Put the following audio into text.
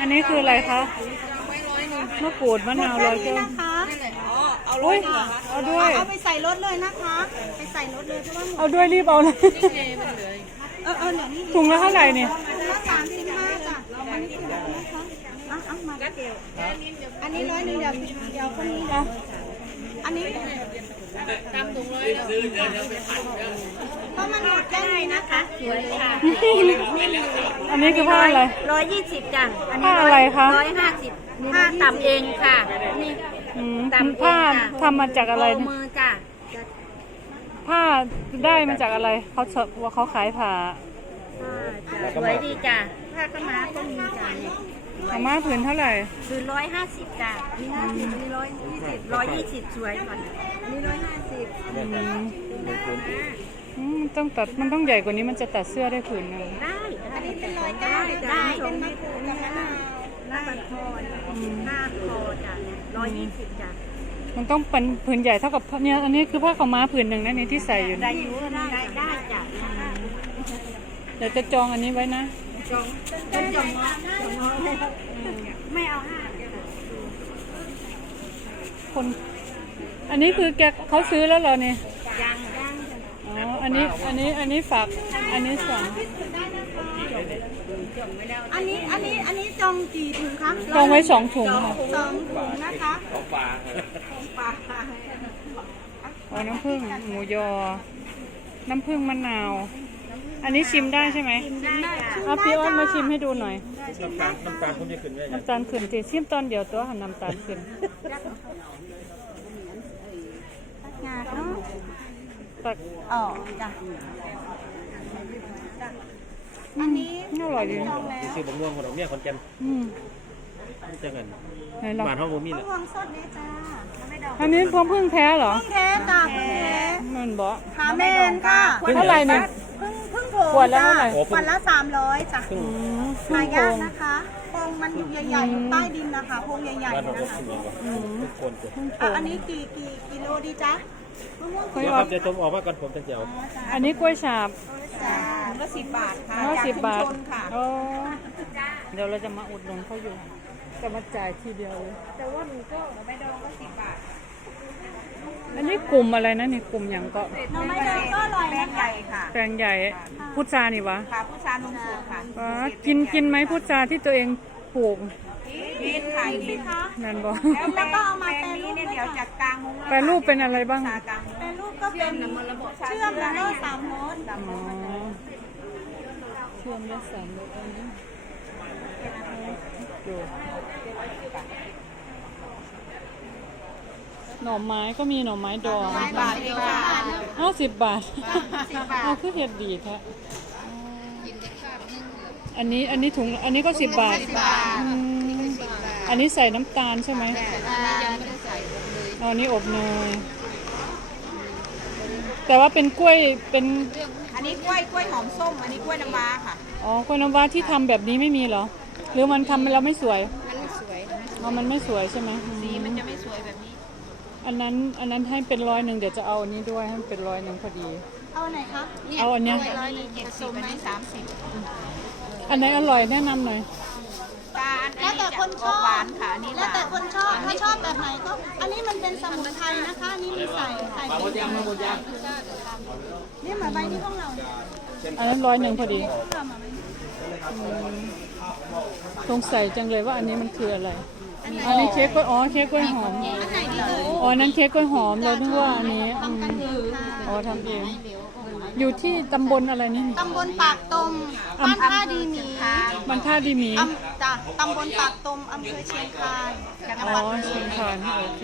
อันนี้คืออะไรคะมะกรูดมะนาวร้อยแค่แก้วนี้นะคะอุ้ยเอาด้วย เอาไปใส่รถเลยนะคะ ไปใส่รถเลยเพราะว่าหมดเอาด้วยรีบเอาเลยเออเออเหลือนี่ถุงละเท่าไหร่เนี่ยถุงละสามสิบห้าจ้ะอันนี้คือแบบนะคะอะเอามาเกี่ยวอันนี้ร้อยหนึ่งเดี๋ยวเดี๋ยวคนนี้เอาอันนี้เพราะ มันหมดแค่นี้นะคะสวยค่ะอันนี้คือผ้าอะไร ร้อยยี่สิบจ้ะอันนี้ผ้าอะไรคะ ร้อยห้าสิบผ้าต่ำเองค่ะ นี่อืมตามเองผ้าค่ะทำมาจากอะไรโมือจ้ะผ้าได้มาจากอะไรเขาเชว่าเขาขายผ้าผ้าจ้ะสวยดีจ้ะผ้าขาวม้าก็มีจ้ะเนี่ยเอามาผืนเท่าไหร่คือร้อยห้าสิบจ้ะนี่ห้าสิบอันนี้ร้อยยี่สิบร้อยยี่สิบสวยก่อนอันนี้ร้อยห้าสิบอืม อืมมันต้องตัดมันต้องใหญ่กว่านี้มันจะตัดเสื้อได้ผืนหนึงได้อันนี้เป็นร้อยเก้าได้จ้ะได้เป็นมะกรูดกับมะนาวหน้าบันคอหน้าคอจ้ะร้อยยี่สิบจ้ะมันต้องเป็นผืนใหญ่เท่ากับเนี่ยอันนี้คือผ้าขาวม้าผืนหนึ่งนะนี่ที่ใส่อยู่ได้นะอยู่ได้ได้จ้ะเดี๋ยวจะจองอันนี้ไว้นะจงจงจงไม่เอาห้าจ้ะคน อันนี้คือแกเขาซื้อแล้วเหรอเนี่ยยังยัง อ๋ออันนี้อันนี้อันนี้ฝากอันนี้สั่งอันนี้อันนี้อันนี้จองกี่ถุงคะจองไว้สองถุงค่ะสองถุงนะคะของปลาของปลาอ๋อน้ำผึ้งหมูยอ น้ำผึ้งมะนาว อันนี้ชิมได้ใช่ไหมได้จ้ะเอาพี่อ้อนมาชิมให้ดูหน่อย น้ำตาลน้ำตาลผมจะขึ้นได้ยังน้ำตาลขึ้นสิชิมตอนเดียวตัวหันน้ำตาลขึ้นงาเนาะ ตักอ๋อจ้ะอันนี้อร่อยดีจนะองแล้วซื้อบะม่วงของเราเนี่ยคนแก่นอืมเจะเงินไหนลองบ้านห้องบ่มีมะแหละม่วงสดเนี่ยจ้าอันนี้พวงพึ่งแท้เหรอ พึ่งแท้จ้าพึ่งแท้มันบอก ขาแมนค่ะเท่าไหร่เนี่ยพึ่งพึ่งโผขวดละเท่าไหร่ ขวดละสามร้อยจ้ะอืมพึ่หางโพยากงนะคะโพรงมันอยู่ใหญ่ๆอยู่ใต้ดินนะคะโพรงใหญ่บ้านๆห้องนะบ่คะขึ้นเลยว่ะอืม ทุกคนจ้ะพึ่งโพอะงอันนี้กี่กี่กิโลดีจ๊ะ มะม่วงเฮ้ยเดี๋ยวครับเดี๋ยวผมออกมาก่อนผมจะเจียวอันนี้กล้วยฉาบจ้าก็สิบบาทค่ะอ๋อสิบบาทค่ะอ๋อเดี๋ยวเราจะมาอุดหนุนเขาอยู่ จะมาจ่ายทีเดียวเลยแต่ว่าหนูก็ไม่ดองก็สิบบาทอันนี้กลุ่มอะไรนะนี่กลุ่มอย่างก็หน่อไม้ดองก็อร่อยนะคะค่ะแปลงใหญ่พุทรานี่วะค่ะผู้ชายนมสูงค่ะอ๋อกินกินไหมพุทราที่ตัวเองปลูก กินค่ะกินไหมคะนั่นบอกแล้วก็เอามาแปรรูปเนี่ยด้วยเดี๋ยวค่ะจัดกลางมุ้งแปรรูปเป็นอะไรบ้าง กลางมุ้งแปรรูปก็เป็นเชื่อมแล้วก็สามรสอ๋อเชื่อมและสามรสอันนี้ดูหน่อไม้ก็มีหน่อไม้ดอง บาทเดียวค่ะห้าสิบบาท เอาคือเห็ดดีแท้อันนี้อันนี้ถุงอันนี้ก็สิบบาท อืมอันนี้ใส่น้ำตาลใช่ไหมอ๋ออันนี้อบเนย แต่ว่าเป็นกล้วย เป็นอันนี้กล้วยกล้วยหอมส้ม อันนี้กล้วยน้ำว้าค่ะ อ๋อกล้วยน้ำว้าที่ทำแบบนี้ไม่มีเหรอ หรือมันทำแล้วไม่สวยมันไม่สวยอ๋อมันไม่สวยใช่ไหมอืมสีมันจะไม่สวยแบบนี้ อันนั้น อันนั้นให้เป็นร้อยหนึ่งเดี๋ยวจะเอาอันนี้ด้วยให้มันเป็นร้อยหนึ่งพอดี เอาไหนคะ เอาอันเนี้ย ร้อยหนึ่งเจ็ดสิบอันนี้สามสิบอันไหนอร่อยแนะนำหน่อยตาอันแล้วนี้แต่จะคนชอออกบหวานค่ะอันนี้หแล้ววานแต่คนชอบถ้าชอบแบบไหนก็ อันนี้มันเป็นสมุนไพรนะคะอันนี้มีใส่ใส่นี่เหมือนใบที่พวกเราเนี่ยอันนั้นร้อยหนึ่งพอดีสงสัยจังเลยว่าอันนี้มันคืออะไร อันนี้เค้กกล้วยอ๋อเค้กกล้วยหอม อันไหนดีเอ่ยอ๋อ นั่นเค้กกล้วยหอมเราคิดว่าอันนี้อืทำกันมเองค่ะอ๋อทำเอง อยู่ที่ตำบลอะไรนี่ ตำบลปากตมบ้านท่าดีหมีมันท่าดีหมีอำจ้ะตำบลปากตมอำเภอเชียงคานจังอ๋หวัดอเชียงคานโอเค